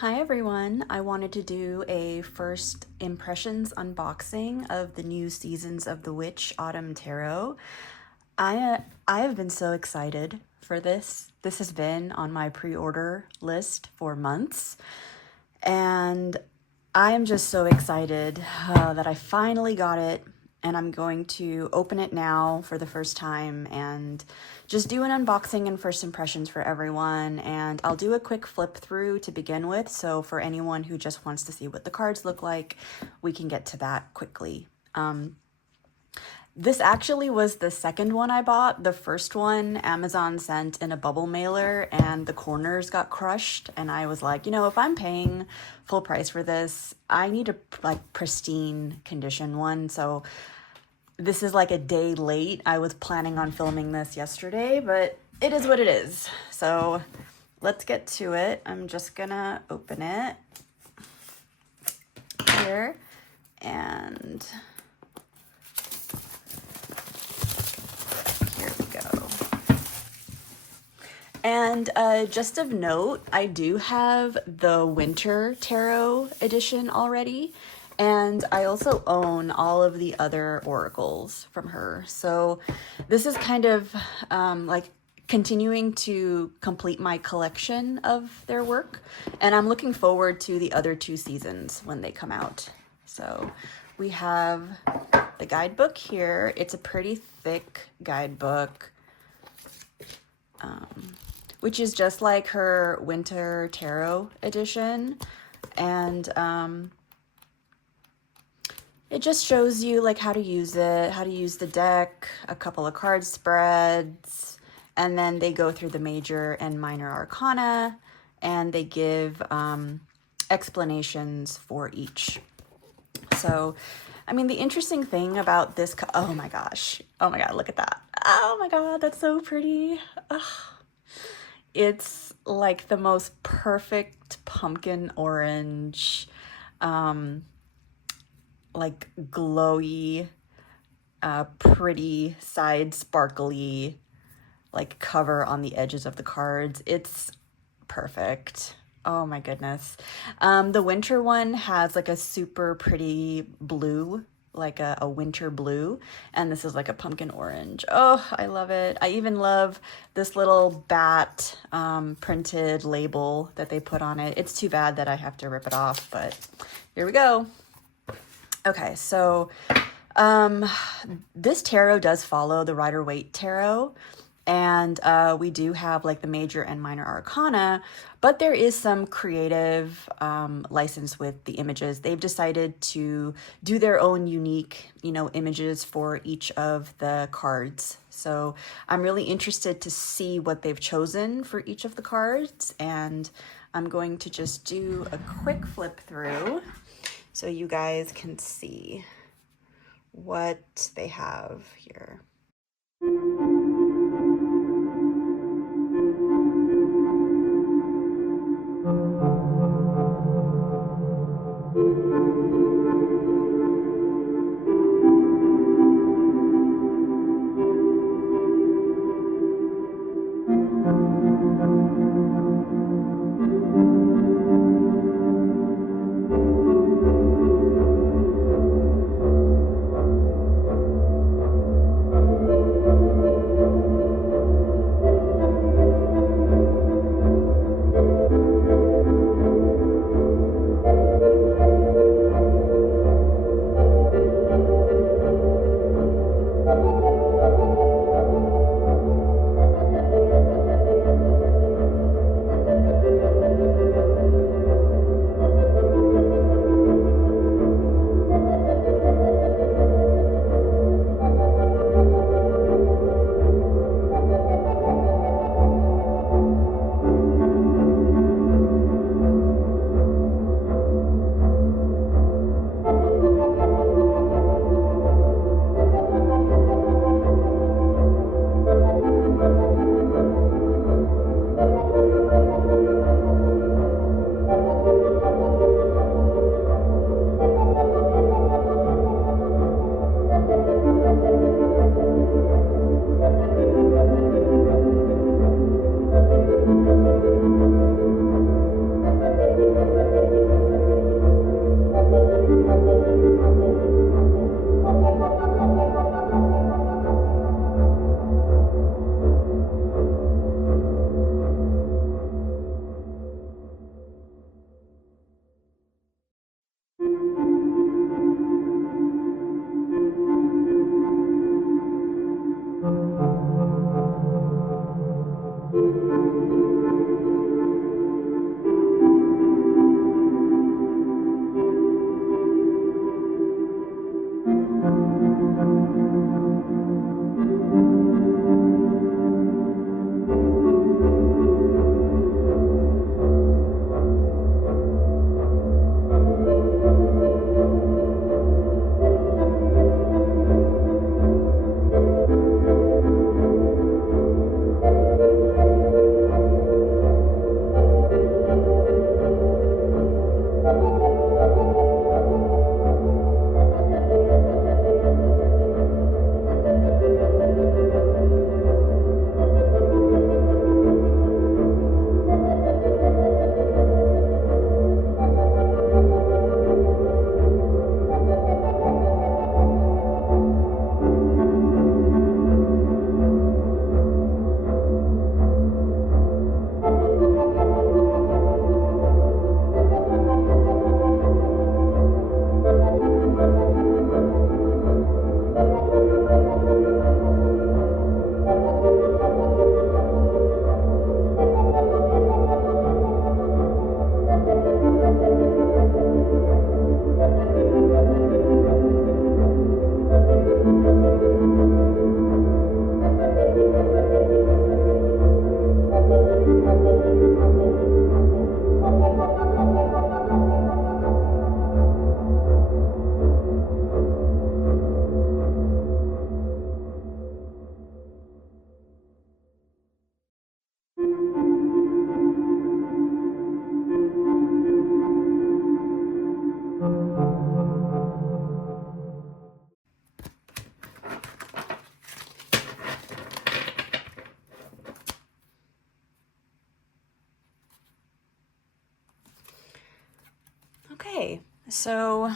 Hi everyone, I wanted to do a first impressions unboxing of the new Seasons of the Witch Autumn Tarot. I have been so excited for this. This has been on my pre-order list for months, and I am just so excited that I finally got it, and I'm going to open it now for the first time and just do an unboxing and first impressions for everyone. And I'll do a quick flip through to begin with, so for anyone who just wants to see what the cards look like, we can get to that quickly. This actually was the second one I bought. The first one Amazon sent in a bubble mailer and the corners got crushed, and I was like, if I'm paying full price for this, I need a pristine condition one. So this is like a day late. I was planning on filming this yesterday, but it is what it is. So let's get to it. I'm just gonna open it here, and here we go. And just of note, I do have the Winter Tarot edition already, and I also own all of the other oracles from her. So this is kind of like continuing to complete my collection of their work, and I'm looking forward to the other two seasons when they come out. So we have the guidebook here. It's a pretty thick guidebook, which is just like her Winter Tarot edition. And it just shows you like how to use it, how to use the deck, a couple of card spreads, and then they go through the major and minor arcana, and they give explanations for each. So, I mean, the interesting thing about this, oh my God, look at that. Oh my God, that's so pretty. Ugh. It's like the most perfect pumpkin orange, like glowy, pretty side sparkly, like cover on the edges of the cards. It's perfect. Oh my goodness. The winter one has like a super pretty blue, like a winter blue, and this is like a pumpkin orange. Oh, I love it. I even love this little bat printed label that they put on it. It's too bad that I have to rip it off, but here we go. Okay, so this tarot does follow the Rider-Waite tarot, and we do have like the major and minor arcana, but there is some creative license with the images. They've decided to do their own unique, images for each of the cards. So I'm really interested to see what they've chosen for each of the cards, and I'm going to just do a quick flip through so you guys can see what they have here. So,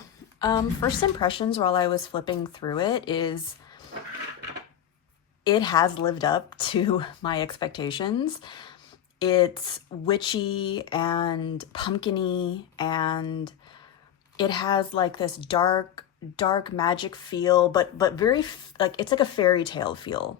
first impressions while I was flipping through it is it has lived up to my expectations. It's witchy and pumpkiny, and it has like this dark magic feel, but very like it's like a fairy tale feel.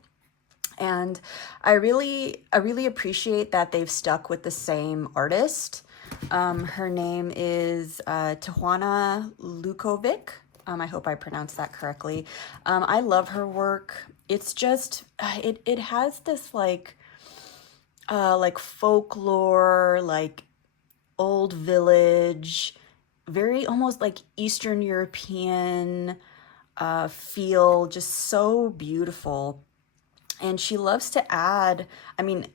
And I really appreciate that they've stuck with the same artist. Her name is Tijana Lukovic. I hope I pronounced that correctly. I love her work. It's just it has this like folklore, like old village, very almost like Eastern European feel, just so beautiful. And she loves to add, I mean,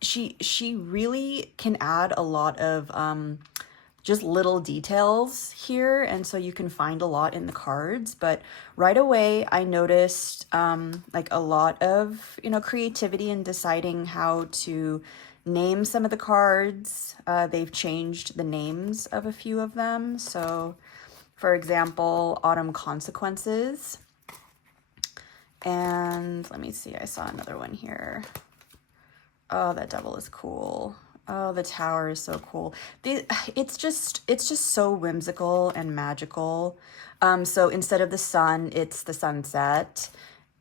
she really can add a lot of just little details here, and so you can find a lot in the cards. But right away I noticed like a lot of, you know, creativity in deciding how to name some of the cards. They've changed the names of a few of them. So for example, Autumn Consequences. And let me see, I saw another one here. Oh, that devil is cool. Oh, the tower is so cool. It's just so whimsical and magical. So instead of the sun, it's the sunset.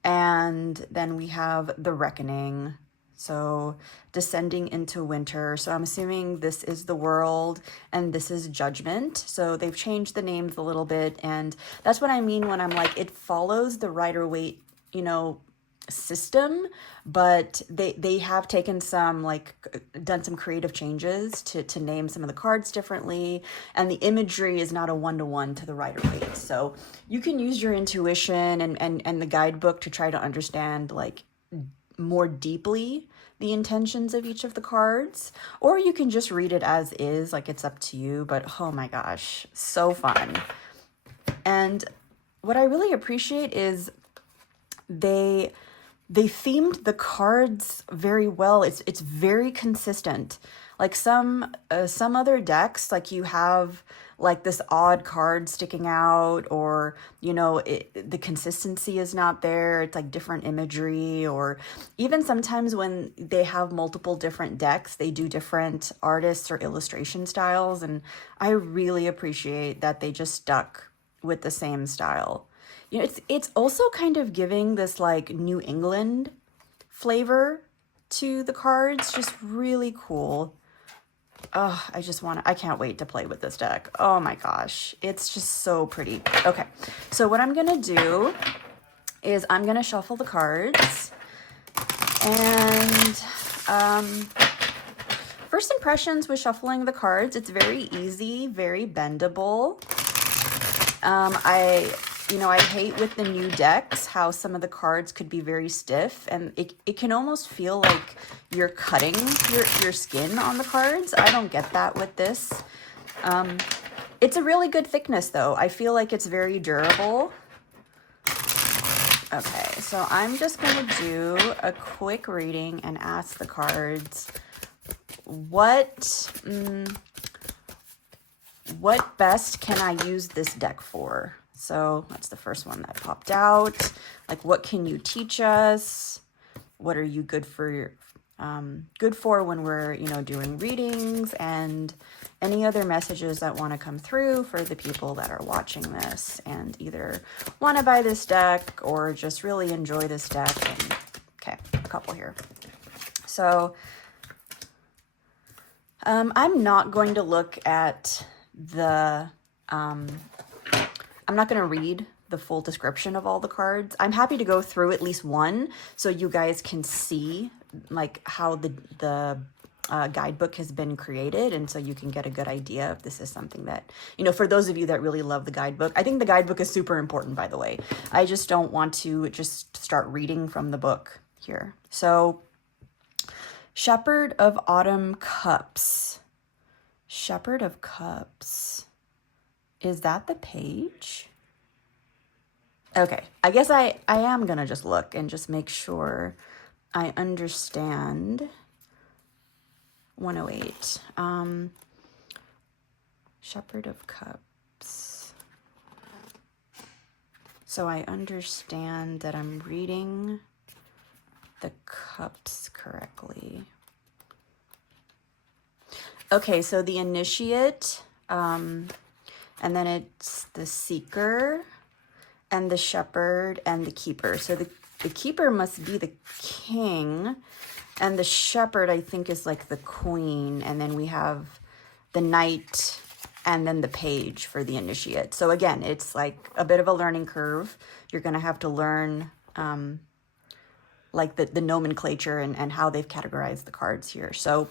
And then we have the reckoning. So descending into winter. So I'm assuming this is the world and this is judgment. So they've changed the names a little bit. And that's what I mean when I'm like, it follows the Rider-Waite, you know, system, but they have taken some, like, done some creative changes to name some of the cards differently, and the imagery is not a one-to-one to the Rider-Waite. So you can use your intuition and the guidebook to try to understand, like, more deeply the intentions of each of the cards, or you can just read it as is, like, it's up to you. But oh my gosh, so fun. And what I really appreciate is they themed the cards very well. It's very consistent. Like some other decks, like you have like this odd card sticking out, or you know, the consistency is not there. It's like different imagery, or even sometimes when they have multiple different decks, they do different artists or illustration styles, and I really appreciate that they just stuck with the same style. You know, it's also kind of giving this like New England flavor to the cards. Just really cool. Oh, I can't wait to play with this deck. Oh my gosh, it's just so pretty. Okay, so what I'm gonna do is I'm gonna shuffle the cards, and first impressions with shuffling the cards, it's very easy, very bendable. I hate with the new decks how some of the cards could be very stiff, and it can almost feel like you're cutting your skin on the cards. I don't get that with this. It's a really good thickness though. I feel like it's very durable. Okay, so I'm just gonna do a quick reading and ask the cards what best can I use this deck for? So that's the first one that popped out. Like, what can you teach us? What are you good for when we're, you know, doing readings, and any other messages that want to come through for the people that are watching this and either want to buy this deck or just really enjoy this deck. And okay, a couple here. So I'm not going to look at the I'm not going to read the full description of all the cards. I'm happy to go through at least one so you guys can see like how the guidebook has been created, and so you can get a good idea if this is something that, you know, for those of you that really love the guidebook. I think the guidebook is super important, by the way. I just don't want to just start reading from the book here. So, Shepherd of Autumn Cups. Shepherd of Cups. Is that the page? Okay, I guess I am gonna just look and just make sure I understand. 108. Shepherd of Cups. so I understand that I'm reading the cups correctly. Okay, so the initiate, and then it's the seeker, and the shepherd, and the keeper. So the keeper must be the king, and the shepherd, I think, is like the queen, and then we have the knight, and then the page for the initiate. So again, it's like a bit of a learning curve. You're going to have to learn like the nomenclature and how they've categorized the cards here. So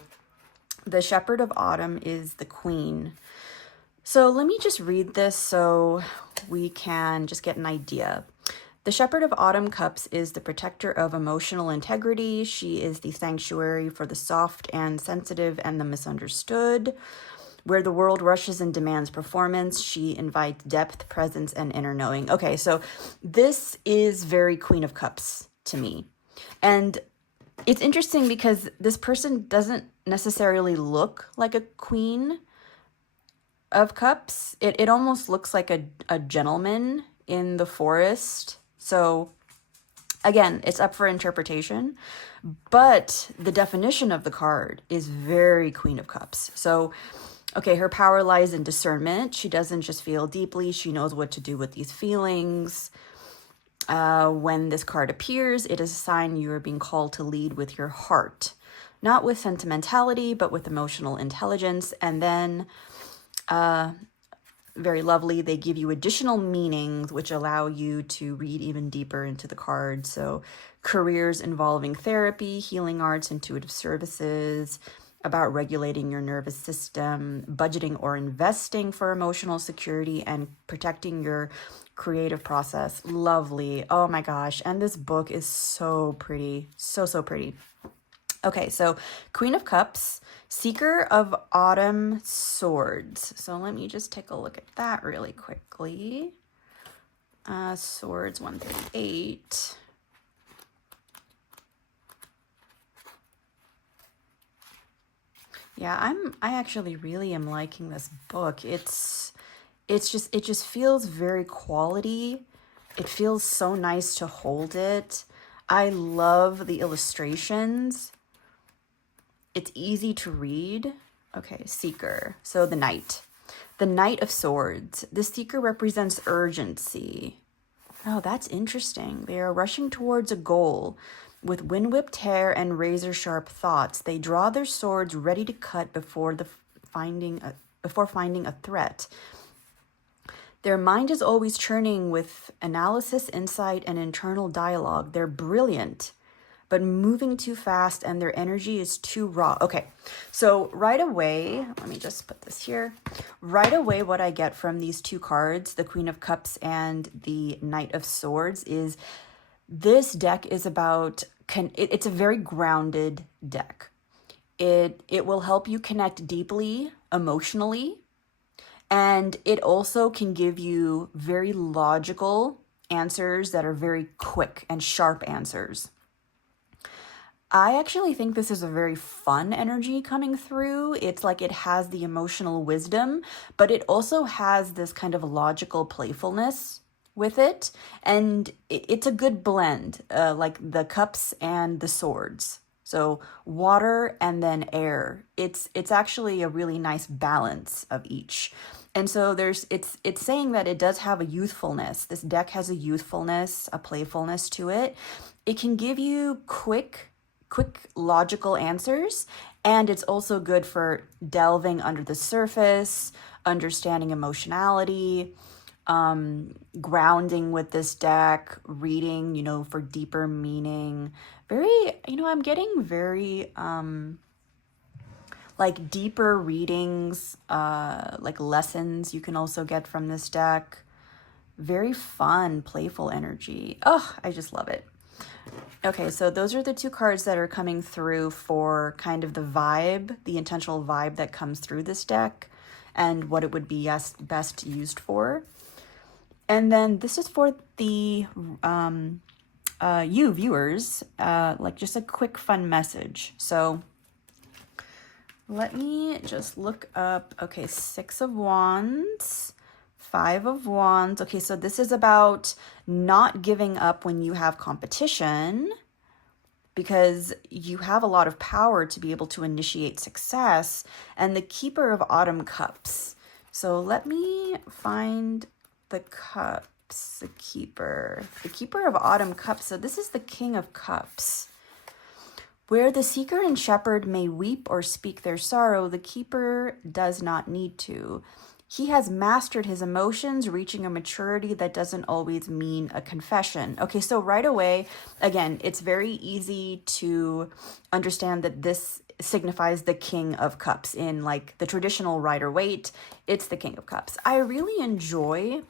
the Shepherd of Autumn is the queen. So let me just read this so we can just get an idea. The Shepherd of Autumn Cups is the protector of emotional integrity. She is the sanctuary for the soft and sensitive and the misunderstood. Where the world rushes and demands performance, she invites depth, presence, and inner knowing. Okay, so this is very Queen of Cups to me. And it's interesting because this person doesn't necessarily look like a Queen of Cups. It almost looks like a gentleman in the forest. So again, it's up for interpretation. But the definition of the card is very Queen of Cups. So okay, her power lies in discernment. She doesn't just feel deeply. She knows what to do with these feelings. When this card appears, it is a sign you are being called to lead with your heart. Not with sentimentality, but with emotional intelligence. And then, very lovely, they give you additional meanings which allow you to read even deeper into the card. So careers involving therapy, healing arts, intuitive services, about regulating your nervous system, budgeting or investing for emotional security, and protecting your creative process. Lovely. Oh my gosh. And this book is so pretty. So pretty. Okay, so Queen of Cups, Seeker of Autumn Swords. So let me just take a look at that really quickly. Swords 138. Yeah, I actually really am liking this book. It just feels very quality. It feels so nice to hold it. I love the illustrations. It's easy to read. Okay, Seeker. So the Knight. The Knight of Swords. The Seeker represents urgency. Oh, that's interesting. They are rushing towards a goal. With wind-whipped hair and razor-sharp thoughts, they draw their swords ready to cut before finding a threat. Their mind is always churning with analysis, insight, and internal dialogue. They're brilliant, but moving too fast, and their energy is too raw. Okay, so right away, let me just put this here. Right away, what I get from these two cards, the Queen of Cups and the Knight of Swords, is this deck is about, it's a very grounded deck. It will help you connect deeply emotionally, and it also can give you very logical answers that are very quick and sharp answers. I actually think this is a very fun energy coming through. It's like it has the emotional wisdom, but it also has this kind of logical playfulness with it. And it's a good blend, like the cups and the swords. So water and then air. It's actually a really nice balance of each. And so it's saying that it does have a youthfulness. This deck has a youthfulness, a playfulness to it. It can give you quick logical answers, and it's also good for delving under the surface, understanding emotionality, grounding with this deck, reading, for deeper meaning. Very, I'm getting very like deeper readings, like lessons you can also get from this deck. Very fun, playful energy. Oh, I just love it. Okay, so those are the two cards that are coming through for kind of the vibe, the intentional vibe that comes through this deck and what it would be best used for. And then this is for the you viewers, like just a quick fun message. So let me just look up, okay, Six of Wands, Five of Wands. Okay, so this is about not giving up when you have competition, because you have a lot of power to be able to initiate success. And the Keeper of Autumn Cups. So let me find the cups, the Keeper of Autumn Cups. So this is the King of Cups. Where the seeker and shepherd may weep or speak their sorrow, the keeper does not need to. He has mastered his emotions, reaching a maturity that doesn't always mean a confession. Okay, so right away, again, it's very easy to understand that this signifies the King of Cups in like the traditional Rider-Waite. It's the King of Cups. I really enjoy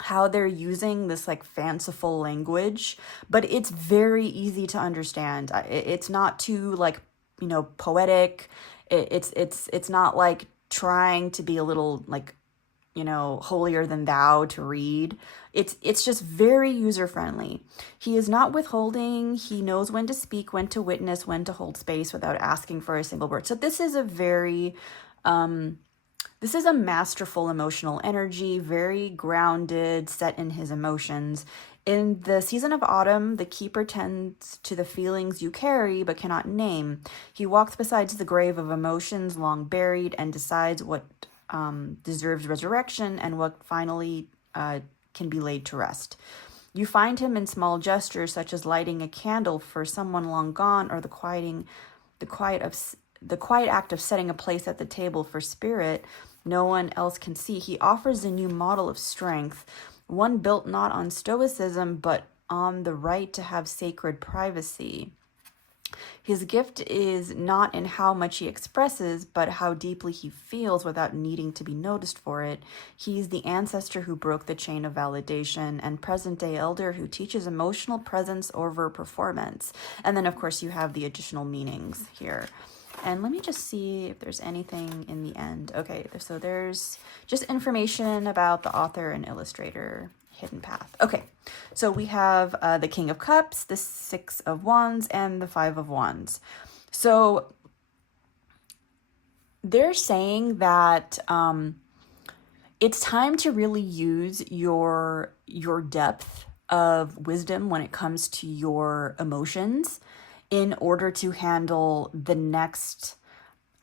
how they're using this like fanciful language, but it's very easy to understand. It's not too like, poetic. It's not like trying to be a little like, holier than thou to read. It's just very user friendly. He is not withholding. He knows when to speak, when to witness, when to hold space without asking for a single word. So this is a very this is a masterful emotional energy, very grounded, set in his emotions. In the season of autumn, the keeper tends to the feelings you carry but cannot name. He walks beside the grave of emotions long buried and decides what deserves resurrection and what finally can be laid to rest. You find him in small gestures such as lighting a candle for someone long gone, or the quiet act of setting a place at the table for spirit no one else can see. He offers a new model of strength, one built not on stoicism, but on the right to have sacred privacy. His gift is not in how much he expresses, but how deeply he feels without needing to be noticed for it. He's the ancestor who broke the chain of validation and present-day elder who teaches emotional presence over performance. And then, of course, you have the additional meanings here. And let me just see if there's anything in the end. Okay, so there's just information about the author and illustrator, Hidden Path. Okay, so we have the King of Cups, the Six of Wands, and the Five of Wands. So they're saying that it's time to really use your depth of wisdom when it comes to your emotions in order to handle the next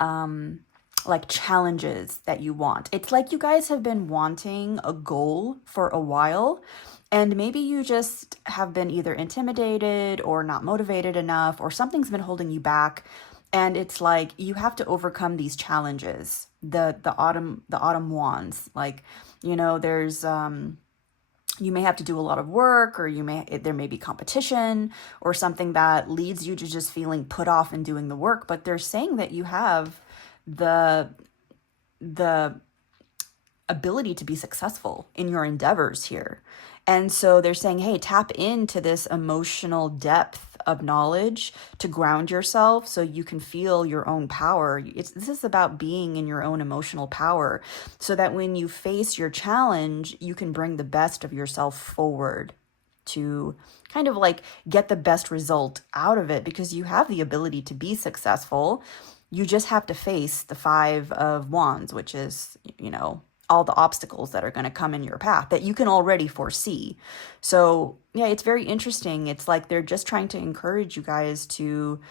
like challenges that you want. It's like you guys have been wanting a goal for a while, and maybe you just have been either intimidated or not motivated enough, or something's been holding you back, and it's like you have to overcome these challenges. The autumn wands, like, there's you may have to do a lot of work, or there may be competition or something that leads you to just feeling put off in doing the work. But they're saying that you have the ability to be successful in your endeavors here. And so they're saying, hey, tap into this emotional depth of knowledge to ground yourself so you can feel your own power. This is about being in your own emotional power so that when you face your challenge, you can bring the best of yourself forward to kind of like get the best result out of it, because you have the ability to be successful. You just have to face the Five of Wands, which is, all the obstacles that are going to come in your path that you can already foresee. So yeah, it's very interesting. It's like they're just trying to encourage you guys to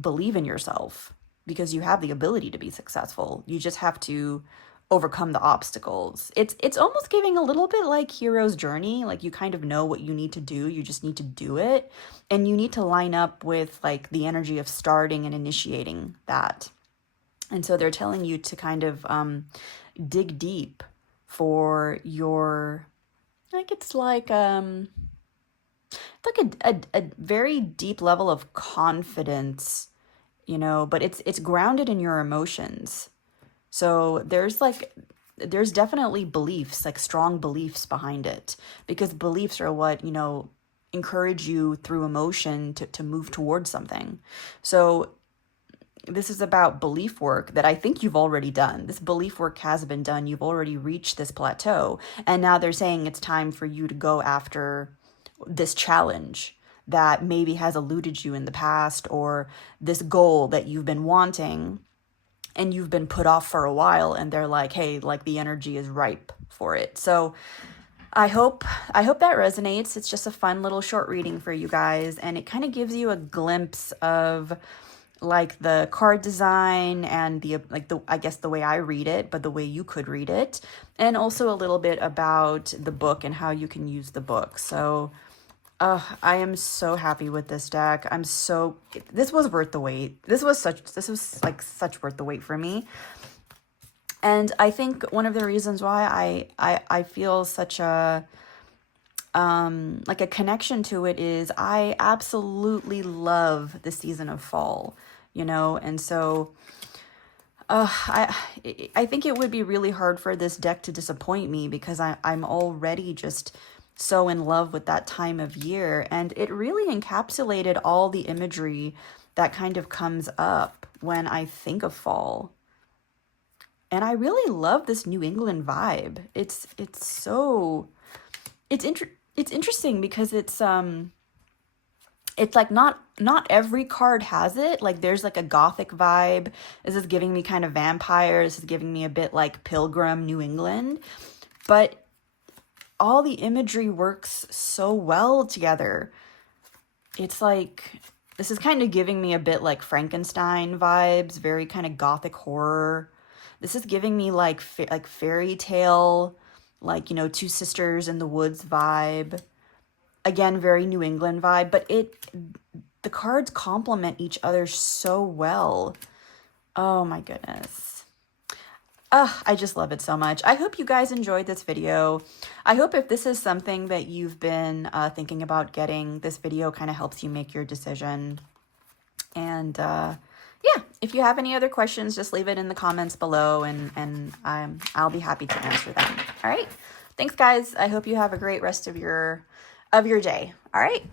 believe in yourself, because you have the ability to be successful. You just have to overcome the obstacles. It's almost giving a little bit like hero's journey. Like you kind of know what you need to do. You just need to do it. And you need to line up with like the energy of starting and initiating that. And so they're telling you to kind of dig deep for your, like, it's like a very deep level of confidence, but it's grounded in your emotions. So there's definitely beliefs, like strong beliefs behind it, because beliefs are what, encourage you through emotion to move towards something. So this is about belief work that I think you've already done. This belief work has been done. You've already reached this plateau. And now they're saying it's time for you to go after this challenge that maybe has eluded you in the past, or this goal that you've been wanting and you've been put off for a while. And they're like, hey, like the energy is ripe for it. So I hope that resonates. It's just a fun little short reading for you guys, and it kind of gives you a glimpse of like the card design and the I guess the way I read it, but the way you could read it, and also a little bit about the book and how you can use the book. So I am so happy with this deck. This was worth the wait. This was like such worth the wait for me. And I think one of the reasons why I feel such a like a connection to it is I absolutely love the season of fall, you know, and so I think it would be really hard for this deck to disappoint me because I'm already just so in love with that time of year, and it really encapsulated all the imagery that kind of comes up when I think of fall. And I really love this New England vibe. It's interesting because it's like not every card has it. Like there's like a gothic vibe. This is giving me kind of vampire. This is giving me a bit like Pilgrim New England. But all the imagery works so well together. It's like, this is kind of giving me a bit like Frankenstein vibes, very kind of gothic horror. This is giving me like fairy tale, like, you know, Two Sisters in the Woods vibe. Again, very New England vibe, but the cards complement each other so well. Oh my goodness. I just love it so much. I hope you guys enjoyed this video. I hope if this is something that you've been thinking about getting, this video kind of helps you make your decision. And yeah, if you have any other questions, just leave it in the comments below, and I'll be happy to answer them. All right. Thanks, guys. I hope you have a great rest of your day. All right.